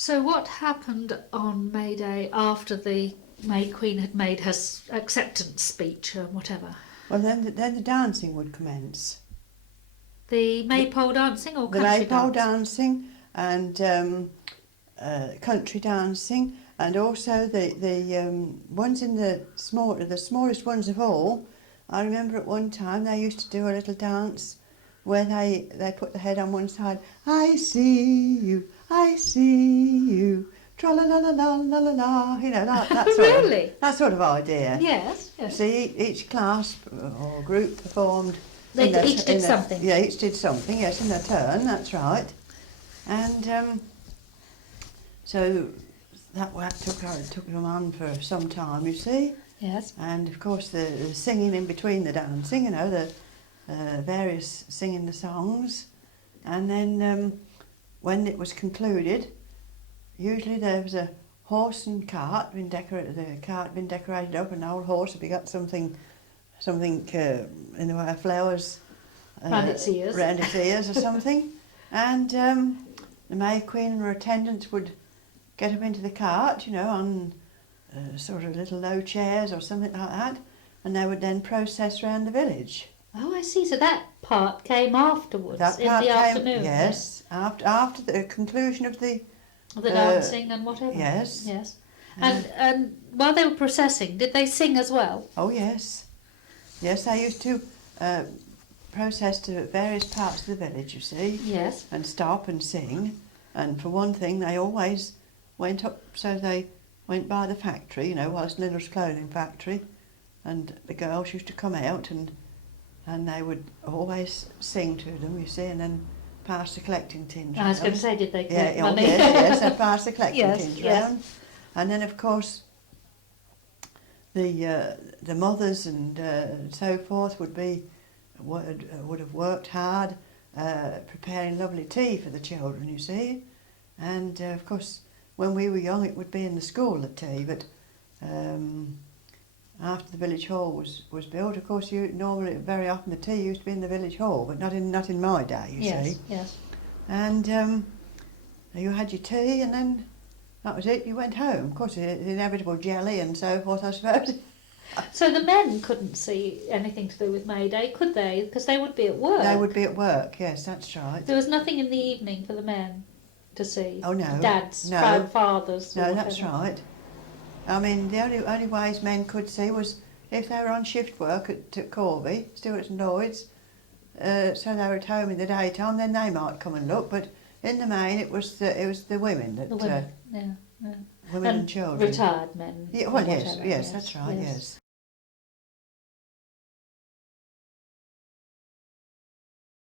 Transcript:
So what happened on May Day after the May Queen had made her acceptance speech or whatever? Well, then the dancing would commence. The maypole dancing or The country maypole dance? dancing and country dancing, and also the ones in the smallest ones of all. I remember at one time they used to do a little dance where they put the head on one side. I see you, tra la la la la la la la. You know that sort Really? of that sort of idea. Yes. Yes. See, each class or group performed. Each did something. Yeah, each did something. Yes, in their turn. That's right. And so that took them on for some time. You see. Yes. And of course the singing in between the dancing. You know, the various singing the songs, and then when it was concluded, usually there was a horse and cart been decorated. The cart been decorated up, and the old horse had got something in the way of flowers Round its ears or something, and the May Queen and her attendants would get up into the cart, you know, on sort of little low chairs or something like that, and they would then process round the village. Oh, I see. So that part came afterwards, That in part the came, afternoon. yes, after the conclusion of the dancing and whatever. Yes. Yes. And while they were processing, did they sing as well? Oh yes, yes. They used to process to various parts of the village, you see. Yes. And stop and sing. And for one thing, they always went up. So they went by the factory, you know, whilst Lilla's clothing factory, and the girls used to come out and they would always sing to them, you see, and then pass the collecting tins round. I was going to say, did they collect money? Yes, they pass the collecting Yes, tins yes. round. And then, of course, the mothers and so forth would have worked hard preparing lovely tea for the children, you see. And, of course, when we were young, it would be in the school, the tea, but after the village hall was built, of course, very often the tea used to be in the village hall, but not in my day, you see. Yes. And you had your tea, and then that was it. You went home. Of course, the inevitable jelly and so forth, I suppose. So the men couldn't see anything to do with May Day, could they? Because they would be at work. They would be at work. Yes, that's right. There was nothing in the evening for the men to see. Oh no. Dads, No. fathers. No, that's right. I mean, the only ways men could see was if they were on shift work at Corby, Stewart's and Lloyd's, so they were at home in the daytime, then they might come and look, but in the main it was the women that... The women, yeah. Women and children. Retired men. Yeah, well, whatever, yes, that's right, yes.